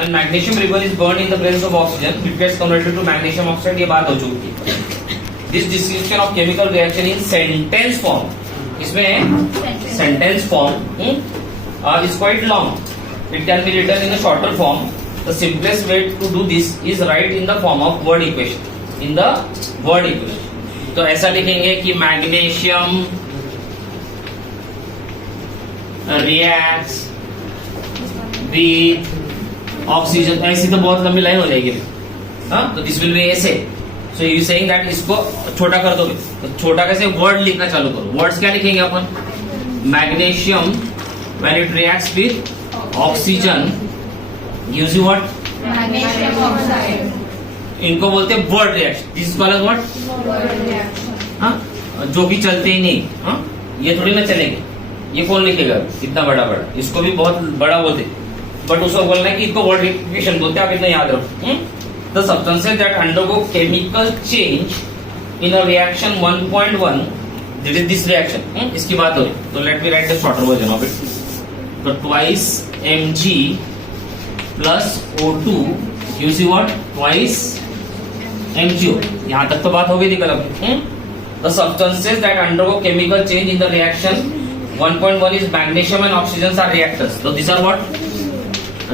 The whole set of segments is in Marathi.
when magnesium ribbon is burned in the presence of oxygen, it gets converted to magnesium oxide. ये बात हो चुकी है. This description of chemical reaction in sentence form, इसमें sentence form is quite long. It can be written in a shorter form. The simplest way to do this is write in the form of word equation. In the word equation. तो ऐसा लिखेंगे कि magnesium reacts with oxygen. ऐसी तो बहुत लंबी लाइन हो जाएगी. हाँ, तो this will be ऐसे. So you saying that इसको छोटा कर दोगे. तो छोटा कैसे word लिखना चालू करो. Words क्या लिखेंगे अपन? Magnesium when it reacts with oxygen gives you what? Magnesium oxide. इनको बोलते हैं word reaction. This is called what? Word reaction. हाँ, जो कि चलते ही नहीं. हाँ, ये थोड़ी ना चलेंगे. ये कौन लिखेगा इतना बड़ा बड़ा? इसको भी बहुत बड़ा बोलते, बट उसको बोलना है कि इसको वर्ड रिएक्शन बोलते हैं. आप इतना याद रखो. The substances that undergo chemical change in a reaction 1.1, this is this reaction. इसकी बात हो रही. तो let me write the shorter version of it. तो twice mg plus O2 gives you what? Twice MgO. यहाँ तक तो बात हो गई थी कल अपनी. The substances that undergo chemical change in the reaction 1.1 is magnesium and oxygen are reactors. So these are what?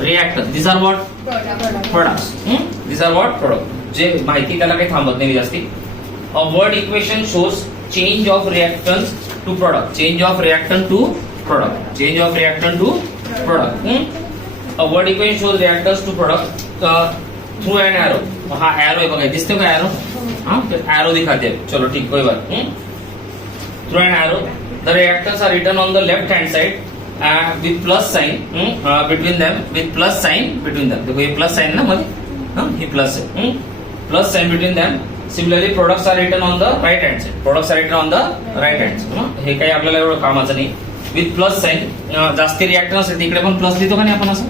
Reactors. These are what? Products. These are what? Products. जे माहिती त्याला काही थांबत नाही जास्ती. A word equation shows change of reactants to product. Change of reactant to product. Change of reactant to product. A word equation shows reactors to product through an arrow. हाँ arrow है बघा. दिसते का arrow? हाँ, तो arrow दिखाते हैं. चलो ठीक, कोई बात. Through an arrow, the reactors are written on the left hand side with plus sign between them. With plus sign between them. देखो ये plus sign ना मध्ये. हाँ, ये plus है. Plus sign between them. Similarly, products are written on the right hand side. Products are written on the right hand side. हे काही आपल्याला एवढं कामाचं नाही. With plus sign, जास्ती reactor असेल तिकडे पण plus लिहितो का नाही आपण असं?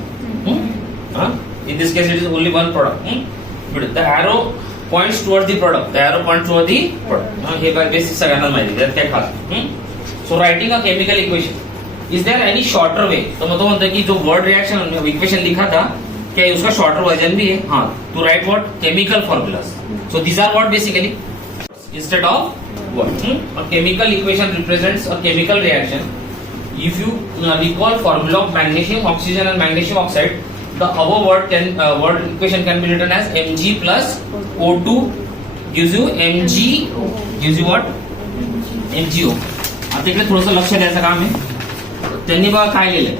In this case, it is only one product. But the arrow points towards the product. The arrow points towards the product. हे basic सगळ्यांना माहिती आहे. त्यात काय खास. So writing a chemical equation. Is there any shorter way? तो मैं तो म्हणतो की जो word reaction equation लिखा था, क्या उसका shorter version भी है? हाँ. To write what? Chemical formulas. So these are what basically instead of what? A chemical equation represents a chemical reaction. If you recall formula of magnesium, oxygen and magnesium oxide, the above word equation can be written as Mg plus O2 gives you Mg gives you what? MgO. आता इकडे थोडंसं लक्ष द्यायचं काम आहे. त्यांनी बघा काय लिहिलंय.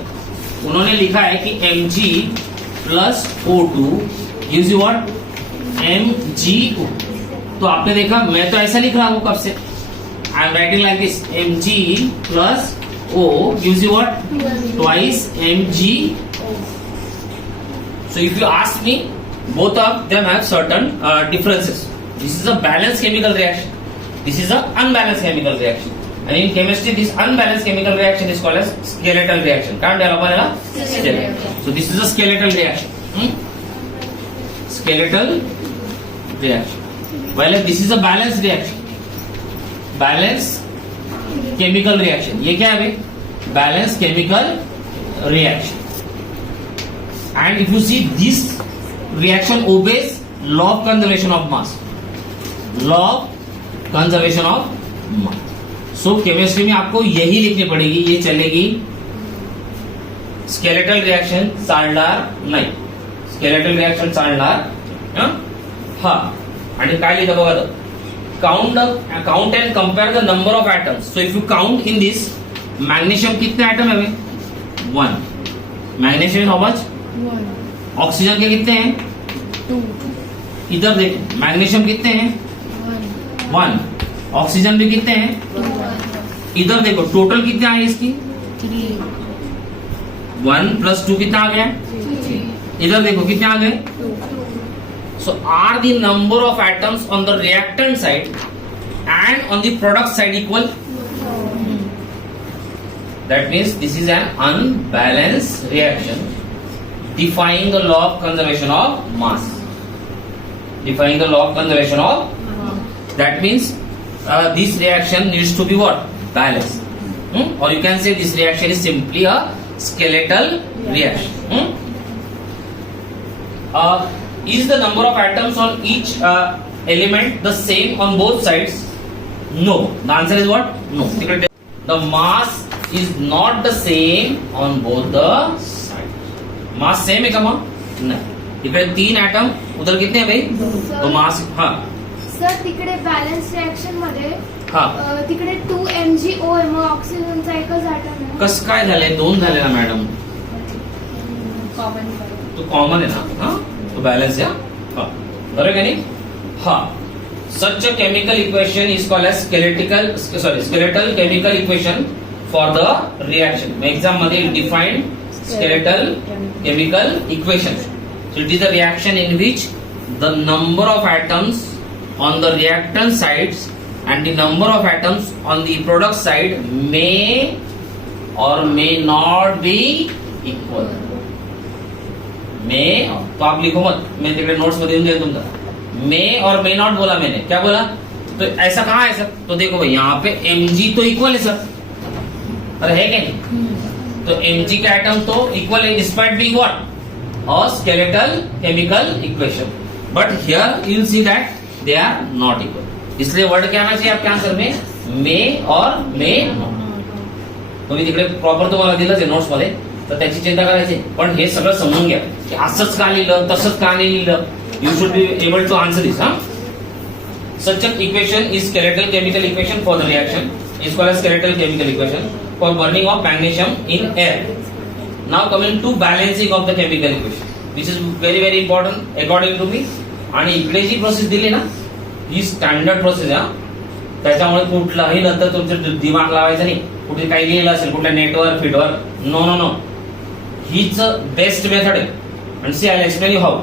उन्होंने लिखा है कि Mg plus O2 gives you what? MgO. तो आपने देखा, मैं तो ऐसा लिख रहा हूँ कब से. I am writing like this. Mg plus O gives you what? Twice MgO. So if you ask me, both of them have certain differences. This is a balanced chemical reaction. This is a unbalanced chemical reaction. And in chemistry, this unbalanced chemical reaction is called as skeletal reaction. काय म्हणतात आपण याला? Skeletal. So this is a skeletal reaction. Skeletal reaction. While this is a balanced reaction. Balanced chemical reaction. ये क्या है? Balanced chemical reaction. And if you see, this reaction obeys law of conservation of mass. Law of conservation of mass. So chemistry में आपको यही लिखनी पड़ेगी. ये चलेगी. Skeletal reaction चालणार नाही. Skeletal reaction चालणार हाँ. आणि काय लिहितं बघा तर. Count and compare the number of atoms. So if you count in this, magnesium कितने atom है? 1. Magnesium is how much? 1. Oxygen के कितने हैं? 2. इधर देखो, मैग्नीशियम कितने हैं? 1. ऑक्सीजन भी कितने हैं? 1. इधर देखो, टोटल कितने आए इसकी? 3. 1 plus 2 कितना आ गया? 3. इधर देखो कितने आ गए? 2. So are the number of atoms on the reactant side and on the product side equal? That means this is an unbalanced reaction, defying the law of conservation of mass. Defying the law of conservation of mass. That means this reaction needs to be what? Balanced. Or you can say this reaction is simply a skeletal reaction. Is the number of atoms on each element the same on both sides? No. The answer is what? No. The mass is not the same on both the sides. Mass same है क्या माँ? नहीं. इकडे 3 एटम, उधर कितने हैं भाई? तो मास हाँ सर तिकडे बॅलन्स रिएक्शन मध्ये हाँ तिकडे 2 MgO आहे मग ऑक्सिजनचा एकच ॲटम आहे. कस काय झालंय? 2 झाले ना मॅडम. कॉमन तो कॉमन है ना. हाँ तो बैलेंस है. हाँ बरोबर का नहीं? हाँ. Such a chemical equation is called as skeletal chemical equation for the reaction. Exam मध्ये defined skeletal chemical equation. So it is a reaction in which the number of atoms on the reactant sides and the number of atoms on the product side may or may not be equal. May तो आप लिखो मत, मैं तिकडे नोट्स मध्ये देऊन तुमका. मे और मे नॉट बोला मैंने. क्या बोला? तो ऐसा कहाँ है सर? तो देखो भाई यहाँ पे Mg तो इक्वल है सर. अरे है क्या नहीं? तो Mg का एटम तो इक्वल है despite being what? A skeletal chemical equation. But here you will see that they are not equal. इसलिए वर्ड क्या आना चाहिए आपके आंसर में? मे और मे नॉट. तो मी तिकडे प्रॉपर तुम्हाला दिलंच आहे नोट्स मध्ये, तर त्याची चिंता करायची. पण हे सगळं समजून घ्या की असंच का लिहिलं, तसंच का नाही लिहिलं. You should be able to answer this. Such an equation is skeletal chemical equation for the reaction. Is called as skeletal chemical equation for burning of magnesium in air. Now coming to balancing of the chemical equation, which is very important according to me. आणि इकडे जी प्रोसेस दिली ना, ही स्टँडर्ड प्रोसेस आहे. त्याच्यामुळे कुठलाही नंतर तुमचं दिमाग लावायचं नाही. कुठे काही लिहिलं असेल कुठल्या नेटवर फिटवर, नो. हीच बेस्ट मेथड आहे. आणि see I explain you how.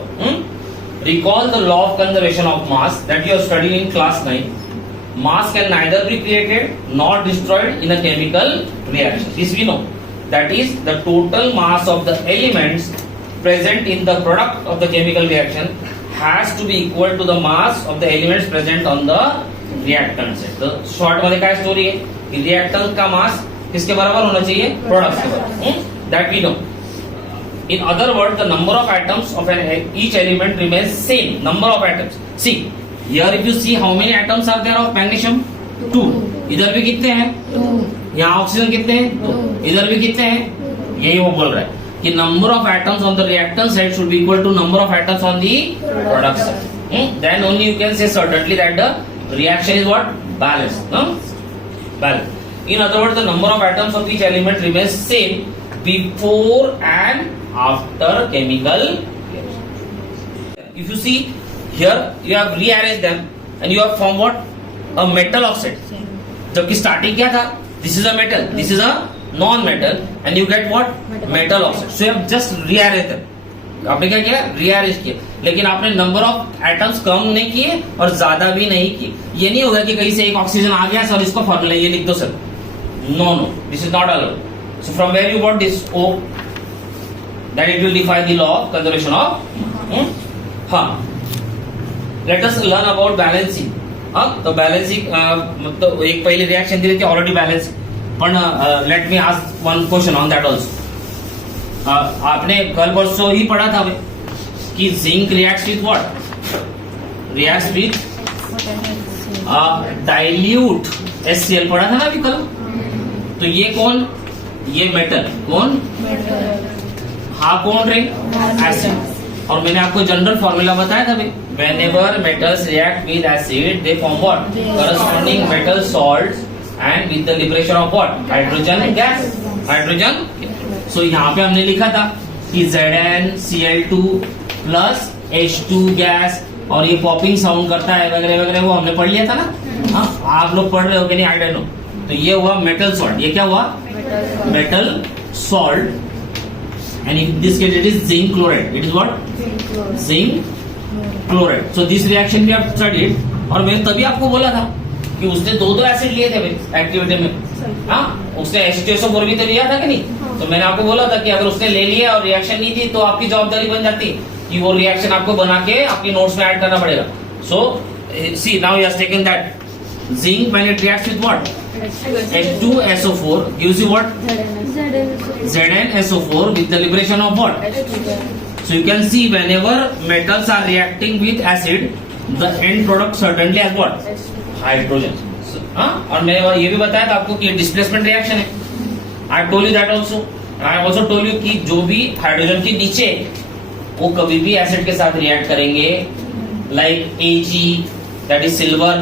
Recall the law of conservation of mass that you have studied in class 9. Mass can neither be created nor destroyed in a chemical reaction. This we know. That is, the total mass of the elements present in the product of the chemical reaction has to be equal to the mass of the elements present on the reactant side. तो short मध्ये काय स्टोरी है कि reactant का mass किसके बराबर होना चाहिए? Product के बराबर. That we know. In other words, the number of atoms of each element remains same. Number of atoms. See, here if you see how many atoms are there of magnesium? 2. इधर भी कितने हैं? 2. यहाँ ऑक्सीजन कितने हैं? 2. इधर भी कितने हैं? यही वो बोल रहा है कि number of atoms on the reactant side should be equal to number of atoms on the product side. Then only you can say certainly that the reaction is what? Balanced. No? Balanced. In other words, the number of atoms of each element remains same before and after chemical reaction. If you see here, you have rearranged them and you have formed what? A metal oxide. जबकि starting क्या था? This is a metal, this is a non-metal, and you get what? Metal oxide. So you have just rearranged them. आपने क्या किया? Rearrange KIA. लेकिन आपने number of atoms कम नहीं किए और ज्यादा भी नहीं किए. ये नहीं होगा कि कहीं से एक ऑक्सीजन आ गया सर इसको फॉर्मूला ये लिख दो sir. No, this is not allowed. So from where you got this O? That it will defy the law of conservation of. Let us learn about balancing. तो balancing मतलब एक पहली रिएक्शन दिली थी ऑलरेडी बैलेंस. पण let me ask one question on that also. आपने कल परसों ही पढ़ा था कि zinc reacts with what? Reacts with dilute HCl पढ़ा था ना अभी कल. तो ये कौन? ये मेटल. कौन? हाँ कौन रे? एसिड. और मैंने आपको जनरल फॉर्मूला बताया था. whenever metals react with acid they form what? Corresponding metal salts and with the liberation of what? Hydrogen gas. Hydrogen. So यहाँ पे हमने लिखा था कि ZnCl2 plus H2 गैस और ये पॉपिंग साउंड करता है वगैरह वगैरह, वो हमने पढ़ लिया था ना. हाँ आप लोग पढ़ रहे हो कि नहीं? I don't know. तो ये हुआ मेटल सॉल्ट. ये क्या हुआ? Metal salt. And in this case it is zinc chloride. It is what? Zinc chloride. So this reaction we have studied. और मैंने तभी आपको बोला था कि उसने दो एसिड लिए थे एक्टिविटी में. हाँ उसने H2SO4 भी तो लिया था कि नहीं? तो मैंने आपको बोला था कि अगर उसने ले लिया और रिएक्शन नहीं थी तो आपकी जवाबदारी बन जाती कि वो रिएक्शन आपको बना के अपनी नोट्स में ऐड करना पड़ेगा. So see now you have taken that zinc when it reacts with what? H2SO4 gives you what? ZnSO4 with the liberation of what? So you can see whenever metals are reacting with acid, the end product certainly has what? Hydrogen. So, और मैं ये भी बताया था आपको कि डिस्प्लेसमेंट रिएक्शन है. I told you that also. I also told you कि जो भी हाइड्रोजन के नीचे वो कभी भी एसिड के साथ रिएक्ट करेंगे, like Ag, that is silver,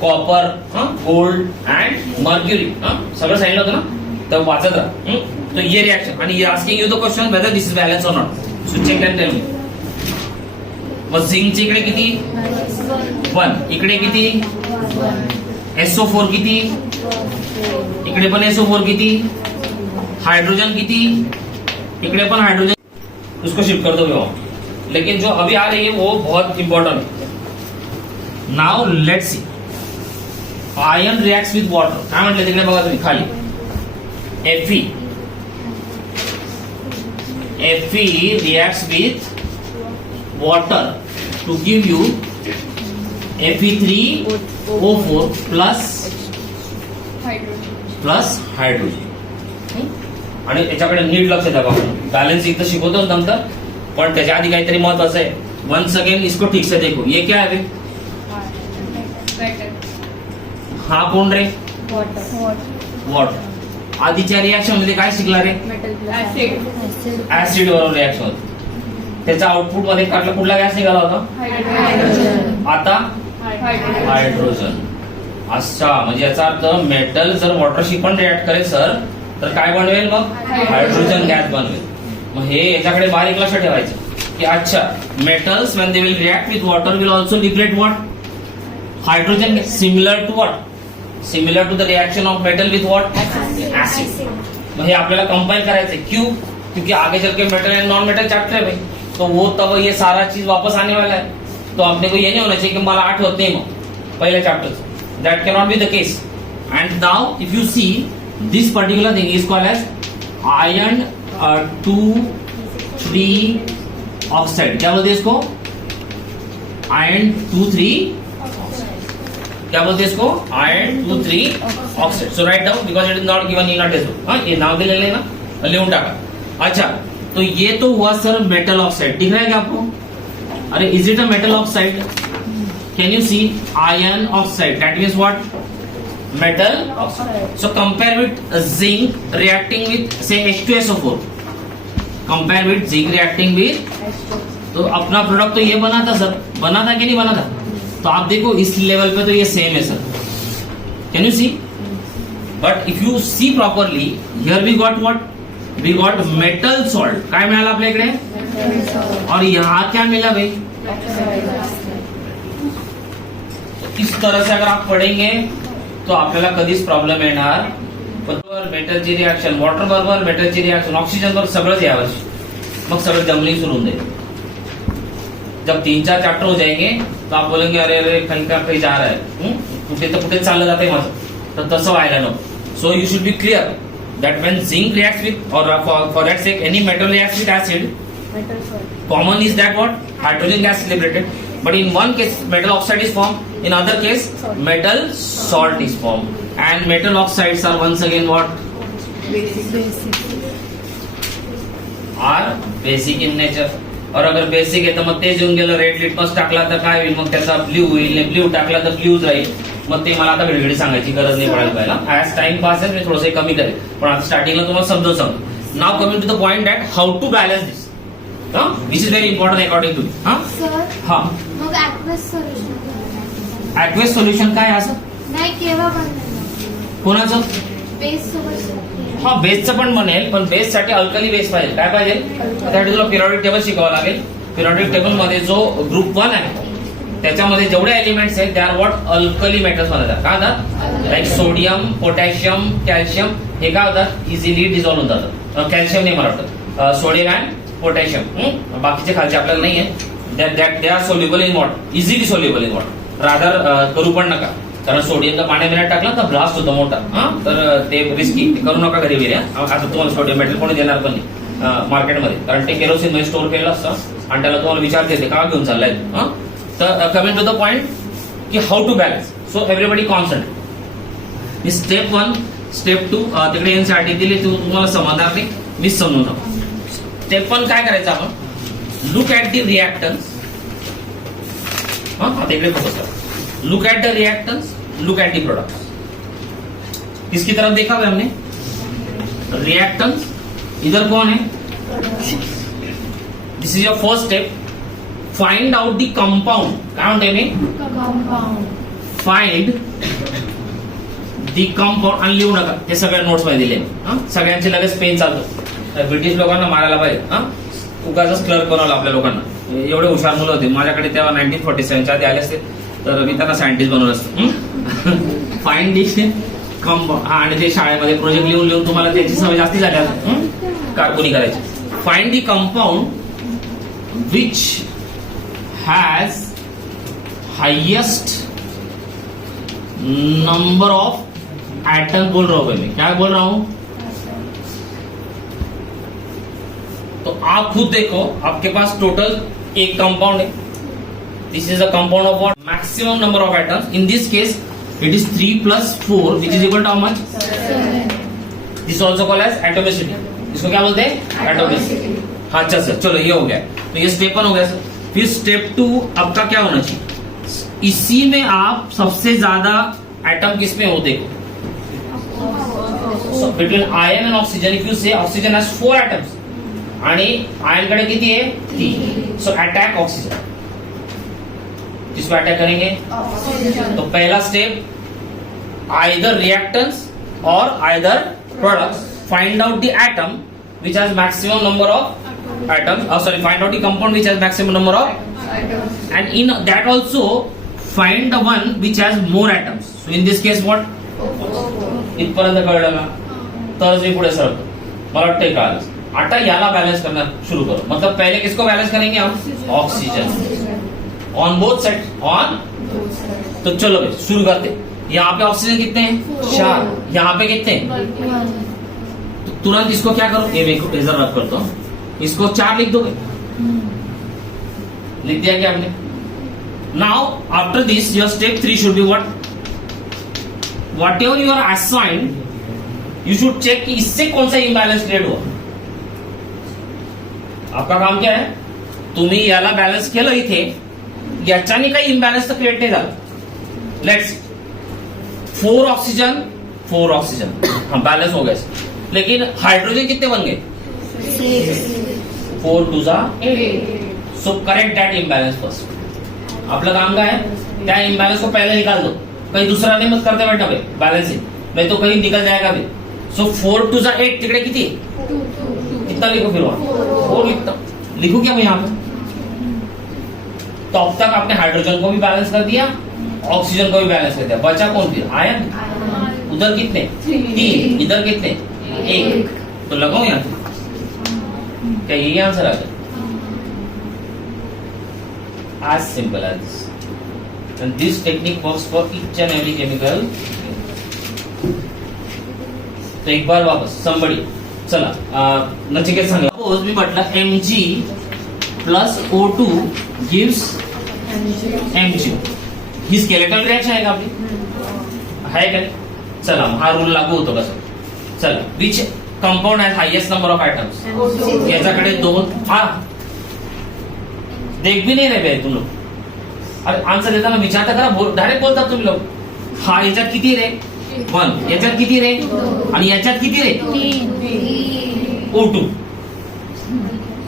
copper, gold end mercury. सगळं सांगितलं होतं ना, तर वाचत राहा. तो ये रिएक्शन आणि asking you the question whether this is balance or not. So check and tell me. मग झिंकचे इकडे किती? 1. इकडे किती? SO4 किती? इकडे पण SO4 किती? हाइड्रोजन किती? इकडे पण हाइड्रोजन. उसको शिफ्ट कर दो वो. लेकिन जो अभी आ रही है वो बहुत इंपॉर्टेंट है. Now let's see. Ion reacts with water. काय म्हटलं तिकडे बघा तुम्ही खाली. Fe reacts with water to give you Fe3O4 plus hydrogen. आणि त्याच्याकडे नीट लक्ष द्या बाबा. बॅलन्स इथं शिकवतो नंतर, पण त्याच्या आधी काहीतरी महत्वाचं आहे. वन्स अगेन इसको ठीक से देखो. ये क्या है? हा कोण रे? वॉटर. आधीच्या रिएक्शन मध्ये काय शिकला रे? ऍसिड बरोबर रिएक्शन होती. त्याचा आउटपुट मध्ये कुठला गॅस निघाला होता? आता हायड्रोजन. अच्छा, म्हणजे याचा अर्थ मेटल जर वॉटरशी पण रिएक्ट करेल सर, तर काय बनवेल? मग हायड्रोजन गॅस बनवेल. मग हे याच्याकडे बारीक लक्ष ठेवायचं की अच्छा, metals when they will react with water will also liberate what? Hydrogen gas. Similar to what? Similar to the reaction of metal with what? Acid. मग हे आपल्याला कंपाइल करायचंय. क्यों? क्योंकि आगे चल के metal and non metal chapter है भाई, तो वो तब ये सारा चीज वापस आने वाला है. तो अपने को ये नहीं होना चाहिए कि मला आठवत नाही मग पहिल्या chapter. That can not be the case. And now if you see this particular thing is called as iron 2,3 oxide. क्या बोलते हैं इसको? आयरन 2,3. क्या बोलते हैं इसको? Iron 2,3 oxide. So write down because it is not given in a text book. हाँ, ये नाम भी ले लेना, लिहून टाका. अच्छा, तो ये तो हुआ सर मेटल ऑक्साइड. दिख रहा है क्या आपको? अरे is it a metal oxide? Can you see? Iron oxide, that means what? Metal oxide. So compare with zinc reacting with से H2SO4. Compare with zinc reacting with, तो अपना प्रोडक्ट तो ये बना था सर. बना था कि नहीं बना था? तो आप देखो इस लेवल पे तो ये सेम है sir. Can you see? But if you see properly, here we got what? We got metal salt. काय मिळालं आपल्या इकडे? और यहाँ क्या मिला भाई? इस तरह से अगर आप पढ़ेंगे तो आपल्याला कधीच प्रॉब्लेम येणार. बरोबर मेटलची रिएक्शन, वॉटर बरोबर मेटलची रिएक्शन, ऑक्सिजन बरोबर सगळंच यावर्षी. मग सगळं जमलिंग सुरू होऊन जाईल. जब 3-4 चैप्टर हो जाएंगे तो आप बोलेंगे अरे अरे कहीं का कहीं जा रहा है, कुठे तर कुठे चाललं जाते माझं. तर तसं व्हायला नको. So you should be clear that when zinc reacts with, or for that sake any metal reacts with acid, common is that what? Hydrogen gas is liberated. But in one case metal oxide is formed, in other case metal salt is formed. And metal oxides are once again what? Are basic in nature. और अगर बेसिक आहे तर मग तेच येऊन गेलं. रेड लिटमस टाकला तर काय होईल? मग त्याचा ब्ल्यू होईल. ब्ल्यू टाकला तर ब्ल्यूच राहील. मग ते मला आता घडी सांगायची गरज नाही पडायला पाहिजे. ऍज टाइम पास आहे मी थोडंसं कमी करेल, पण आता स्टार्टिंगला तुम्हाला समजून सांगतो. Now coming to the point that how to balance this. This is very important according to me. Sir, हा, मग ऍक्वेस सोल्युशन. ॲक्वेस सोल्युशन काय असं? नाही, केव्हा बनणार? कोणाचं? बेस सोबत. हा, बेसचं पण बनेल, पण बेस साठी अल्कली बेस पाहिजे. काय पाहिजे? त्यासाठी तुला पिरियॉडिक टेबल शिकावं लागेल. पिरियॉडिक टेबल मध्ये जो ग्रुप 1 आहे त्याच्यामध्ये जेवढे एलिमेंट्स आहेत they are what? Alkali metals म्हणतात. काय होतात? Like sodium, potassium, calcium. हे काय होतात? इझिली डिझॉल्व्ह होऊन जातात. कॅल्शियम नाही मला वाटतं, सोडियम अँड पोटॅशियम. बाकीचे खालचे आपल्याला नाही आहे. They are soluble in what? Easily soluble in what. Rather करू पण नका, कारण सोडियम तर पाण्यात टाकला तर ब्लास्ट होतो मोठा. तर ते रिस्की करू नका घरी वगैरे. आता तुम्हाला सोडियम मेटल कोणी देणार पण नाही मार्केटमध्ये, कारण ते केरोसिन मध्ये स्टोअर केलेलं असतं आणि त्याला तुम्हाला विचारते ते का घेऊन चाललाय. तर कमिंग टू द पॉइंट की how to balance. So everybody concentrate. Step 1, step 2 तिकडे एनसीईआरटी दिली, तुम्हाला समजणार नाही, मीच समजून. स्टेप 1 काय करायचं आपण? Look at the reactants. आता इकडे फोकस करा. Look at the reactants, look at the product. किसकी तरफ देखा हुआ हमने? रिएक्टन्स. इधर कौन है? This is your first step. Find out the compound. काय म्हणते मी? कंपाऊंड. Find the compound. आणि लिहू नका, हे सगळ्या नोट्स मध्ये दिले. सगळ्यांचे लगेच पेन चालतो. ब्रिटिश लोकांना मारायला पाहिजे. उगाच क्लर्क बनवलं आपल्या लोकांना. एवढे हुशार मुलं होते माझ्याकडे तेव्हा 1947च्या आधी आले असते तर मी त्यांना सायंटिस्ट बनवलं असतं. Find the compound. आणि ते शाळेमध्ये प्रोजेक्ट लिहून लिहून तुम्हाला त्याची सवय जास्ती झाली कारकुनी करायची. Find the compound which has highest number of atom. बोल रहा हूं मैं, क्या बोल रहा हूं? तो आप खुद देखो, आपके पास टोटल एक कंपाउंड है. This is a compound of what? Maximum number of atoms. In this case it is 3 + 4 which is equal to how much? 7. This also called as atomicity. इसको क्या बोलते हैं? एटोमिसिटी. हाँ अच्छा सर, चलो ये हो गया. तो ये स्टेप 1 हो गया सर. फिर स्टेप 2 आपका क्या होना चाहिए? इसी में आप सबसे ज्यादा एटम किस में हो देखो. Between ion end oxygen. If you say oxygen has 4 atoms आणि आयन कडे किती आहे? 3. So attack oxygen. किसको अटॅक करेंगे? ऑक्सीजन. तो पहला स्टेप आइदर रिएक्टेंट्स और either products. Find out the atom which has maximum number of atoms. Find out the compound which has maximum number of, and in that also find the one which has more atoms. So in this case what? इथपर्यंत कळलं ना? तरच मी पुढे सरकतो. मला वाटतंय कळलं. आता याला बॅलन्स करना शुरू करो. मतलब पहले किसको बैलेंस करेंगे हम? Oxygen. On both side. On. तो चलो भाई शुरू करते. यहाँ पे ऑक्सीजन कितने हैं? 4. यहाँ पे कितने हैं? तुरंत इसको क्या करो? ये मैं इधर रख करता हूं. इसको 4 लिख दोगे? लिख दिया क्या आपने? Now after this your step 3 should be what? Whatever you are assigned you should check कि इससे कौन सा इम्बॅलन्स क्रिएट हुआ. आपका काम क्या है? तुम्ही याला बॅलन्स केलं इथे, याच्याने काही इम्बॅलन्स तर क्रिएट नाही झालं. Let's 4 oxygen 4 oxygen. हाँ बैलेंस हो गया. लेकिन हाइड्रोजन कितने बन गए? 6. 4 2 8. So correct that imbalance first. आपलं काम काय आहे? त्या इम्बैलेंस को पहले निकाल दो. कहीं दूसरा नहीं मत करते बैठा भाई बैलेंसिंग. नहीं तो कहीं निकल जाएगा भी. सो 4 2 8. तिकडे किती? 2. कितना लिखो फिर? 4 लिखता. लिखू क्या मैं यहाँ पे? तो अब तक आपने हाइड्रोजन को भी बैलेंस कर दिया, ऑक्सीजन को भी बैलेंस कर दिया. बचा कौन फिर? आयन. उधर कितने? 3. इधर कितने? 1. तो लगाओ यहाँ. क्या यही answer a Gaya? as simple as this. And this technique works for each and every chemical. तो एक बार वापस somebody चला नचिकेत सांगा. सपोज मी म्हटलं Mg plus O2 gives Mg. ही स्केलेटल रिएक्शन आहे का आपली? आहे का? चला हा रूल लागू होतो कसं? चला which compound has highest number of atoms. याच्याकडे 2. हा देख भी नहीं रहे भाई तुम लोग. अरे आन्सर देताना विचारता करा. डायरेक्ट बोलतात तुम्ही लोक. हा याच्यात किती रे? 1. याच्यात किती रे? आणि याच्यात किती रे? 3. O2.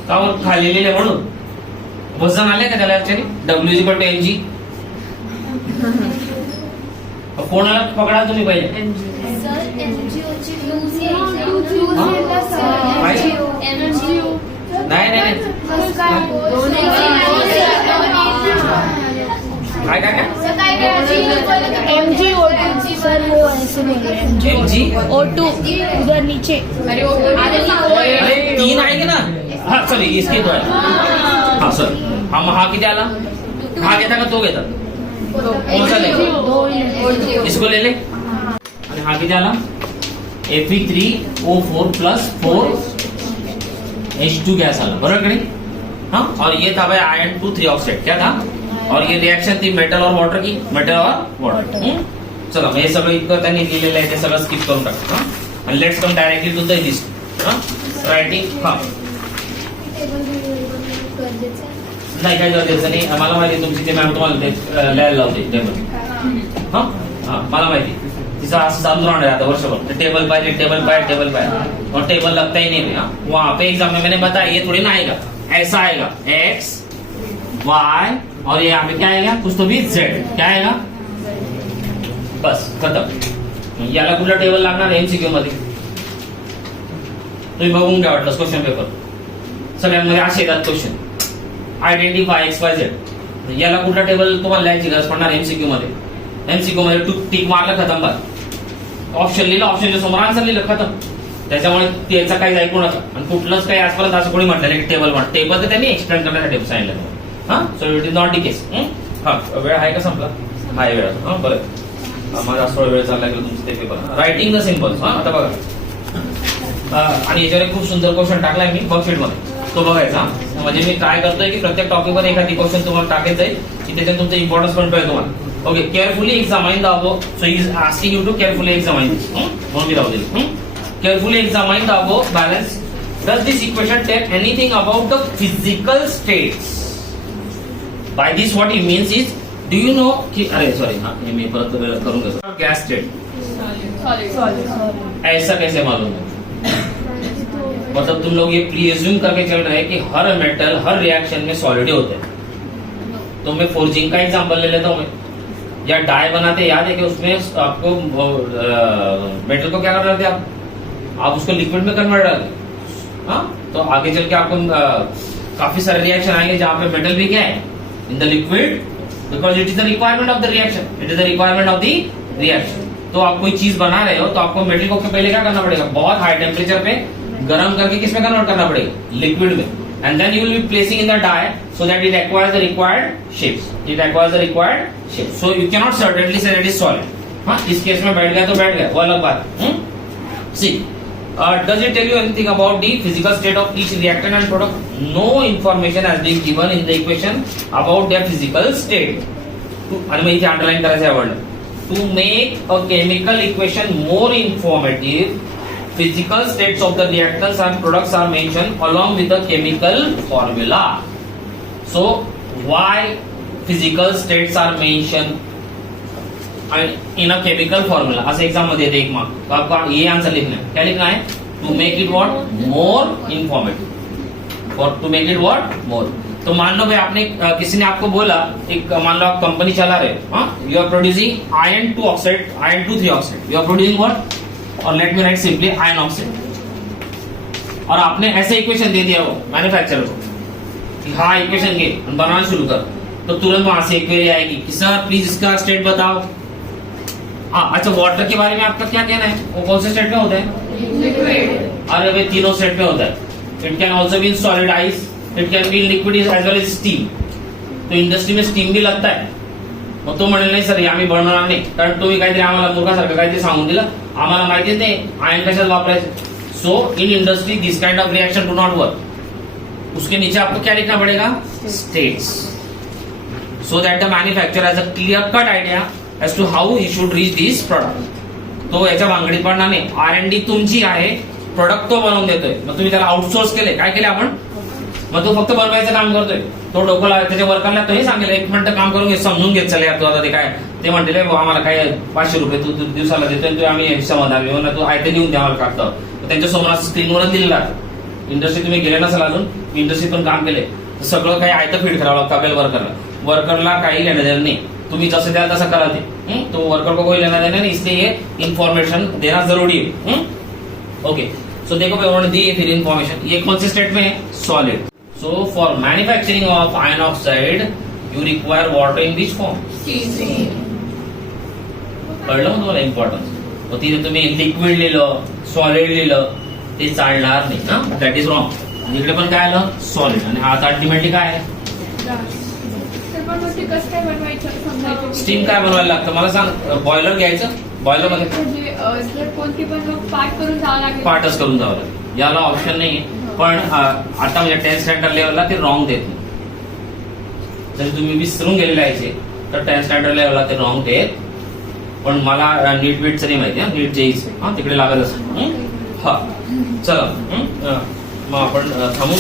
कावर खाल्लेले म्हणून वजन आले का त्याला? W = mg. कोणाला पकडा तुम्ही पहिले? सर MgO ची यूज नाही नाही नाही. काय काय काय? MgO2 सर वो ऐसे नहीं है. MgO2 उधर नीचे. अरे 3 आहे ना. हा सॉरी इसके 2 आहे. हा सर हा किती आला? हा घेता का तो घेता? कौन सा ले? इसको ले ले. आणि हा किती आला? Fe3O4 + 4 H2 गैस आला. बरोबर की नाही? हाँ और ये था भाई आयरन 2 3 ऑक्साइड. क्या था? और ये रिएक्शन थी मेटल और वाटर की. मेटल और वाटर. चला हे सगळं इतकं त्यांनी लिहिलेलं आहे ते सगळं स्किप करून टाका. आणि let's come directly to the list. Writing. हा गरजेचं आहे? नाही काही गरजेचं नाही. मला माहिती तुमची ते मॅम तुम्हाला ते लिहायला लावते टेबल. हा हा मला माहिती तिचा असं चालू राहणार है आता वर्षभर. टेबल पाहिजे टेबल पाहिजे टेबल पाहिजे और टेबल लगता ही नहीं है. वहां पे एग्जाम में मैंने बताया ये थोड़ी ना आएगा, ऐसा आएगा एक्स वाई और ये यहाँ पे क्या आएगा कुछ तो भी जेड. क्या आएगा बस खत्म. याला कुठला टेबल लागणार एमसीक्यू मध्ये. तुम्ही बघून काय वाटलं क्वेश्चन पेपर सगळ्यांमध्ये असे येतात question. Identify x Y Z. याला कुठला टेबल तुम्हाला लिहायची गरज पडणार एमसीक्यू मध्ये. एमसीक्यू मध्ये टिक मारलं खतम. बस ऑप्शन लिहिलं ऑप्शनच्या समोर आन्सर लिहिलं खतम. त्याच्यामुळे त्याचा काही ऐकू नका. आणि कुठलंच काही आजपर्यंत असं कोणी म्हटलं नाही टेबल म्हण. टेबल तर त्यांनी एक्सप्लेन करण्यासाठी सांगितलं. हा so it is not the case. हा वेळ आहे का संपला. हाय वेळ. हा बरं माझा थोडा वेळ चालला गेला तुमचं ते पेपर. Writing the simples. हा आता बघा आणि याच्यावर खूप सुंदर क्वेश्चन टाकलाय मी वर्कशीट मध्ये. तो बघायचा. म्हणजे मी काय करतोय की प्रत्येक टॉपिकवर एखादी क्वेश्चन तुम्हाला टाकायचं आहे की त्याच्यात तुमचा इम्पॉर्टन्स पण कळेल तुम्हाला. Okay, carefully examine the above. So he is asking you to carefully examine this. Won't be doubtful. Carefully examine the above balance. Does this equation tell anything about the physical states? By this, what he means is, do you know? कि अरे sorry हाँ ये मैं परत करूँगा. Gas state. ऐसा कैसे मालूम है? मतलब तुम लोग ये प्रीज्यूम करके चल रहे हैं कि हर मेटल हर रिएक्शन में सॉलिड होते हैं. तो मैं फोर्जिंग का एग्जांपल ले लेता हूँ मैं. या डाई बनाते याद है कि उसमें आपको मेटल को क्या कर रहे थे आप उसको लिक्विड में कन्वर्ट करते. हाँ तो आगे चल के आपको काफी सारे रिएक्शन आएंगे जहां पे मेटल भी क्या है in the liquid because it is the requirement of the reaction. It is the requirement of the reaction. तो आप कोई चीज बना रहे हो तो आपको मेटल को पहले क्या करना पड़ेगा बहुत हाई टेम्परेचर पे गर्म करके किसमें कन्वर्ट करना पड़ेगा लिक्विड में. And then you will be placing in the die so that it acquires the required shapes. It acquires the required shapes. So you cannot certainly say that it is solid. हाँ इस केस में बैठ गया तो बैठ गया वो अलग बात. See, does it tell you anything about the physical state of each reactant and product? No information has been given in the equation about their physical state. आणि मग इथे अंडरलाइन करायचं आहे word. To make a chemical equation more informative, physical states of the reactants and products are mentioned along with the chemical formula. So why physical states are mentioned in a chemical formula? as exam में देते एक मार्क तो आपको ये आंसर लिखना है. क्या लिखना है? to make it what more informative. or to make it what more. तो मान लो भाई आपने किसी ने आपको बोला एक मान लो आप कंपनी चला रहे हो. You are producing iron 2 oxide iron 2 3 oxide. You are producing what और let me write simply iron oxide. और आपने ऐसे इक्वेशन दे दिया वो मैन्युफैक्चरर को कि हाँ इक्वेशन के बनाना शुरू कर. तो तुरंत वहां से एक क्वेरी आएगी कि सर प्लीज इसका स्टेट बताओ. हाँ अच्छा वाटर के बारे में आपका क्या कहना है? वो कौन से स्टेट में होता है? लिक्विड. अरे भाई तीनों स्टेट में होता है. It can also be in solid ice. It can be liquid as well as steam. तो इंडस्ट्री में स्टीम भी लगता है. मग तो म्हणेल नाही सर आम्ही बनवणार नाही कारण तुम्ही काहीतरी आम्हाला मूर्खासारखं काहीतरी सांगून दिलं. आम्हाला माहितीच नाही आयन कशात वापरायचं. So in industry this kind of reaction do not work. उसके नीचे आपको क्या लिखना पड़ेगा? States. So that the manufacturer has a clear cut idea as to how he should reach this product. तो याच्या भांगडीत पडणार नाही. R&D तुमची आहे प्रोडक्ट तो बनवून देतोय. मग तुम्ही त्याला आउटसोर्स केले. काय केले आपण? मग तो फक्त बनवायचं काम करतोय. तो डोकं त्याच्या वर्करला तोही सांगेल 1 मिनिट काम करून घे समजून घेत चल यार तू आता ते काय ते म्हणते आम्हाला काय 500 रुपये तू दिवसाला देतोय तू आम्ही समाधान घेऊन तू आयते लिहून द्या आम्हाला कागद. त्यांच्या समोर स्क्रीनवरच दिलेला. इंडस्ट्री तुम्ही गेले नसेल अजून इंडस्ट्रीत पण काम केले सगळं काही आयतं फीड करावं लागतं आपल्याला वर्करला. वर्करला काही लेणं देणं नाही. तुम्ही जसं द्याल तसं करा ते. तो वर्कर को कोई लेना देना नहीं इसलिए ये इन्फॉर्मेशन देना जरूरी है. ओके सो देखो भाई उन्होंने दी है फिर इन्फॉर्मेशन. ये कौन से स्टेट में है? Solid. So for manufacturing of iron oxide, you require water in which form? Steam. कळलं मग तुम्हाला इम्पॉर्टन्स. मग तिथे तुम्ही लिक्विड लिहिलं सॉलिड लिहिलं ते चालणार नाही ना. That is wrong. इकडे पण काय आलं सॉलिड आणि आता अल्टिमेटली काय आहे स्टीम. काय बनवायला लागतं मला सांग. बॉयलर घ्यायचं. बॉयलर मध्ये कोणती पण पार्ट करून जावं लागेल. पार्टच करून जावं लागेल. याला ऑप्शन नाही. पण आता म्हणजे 10th स्टँडर्ड लेवलला ते रॉंग देत नाही. जर तुम्ही विसरून गेलेले आहे तर 10th स्टँडर्ड लेवलला ते रॉंग देत. पण मला नीट बीटचं नाही माहिती. नीट जेईच हा तिकडे लागत असं. हा चला मग आपण थांबू.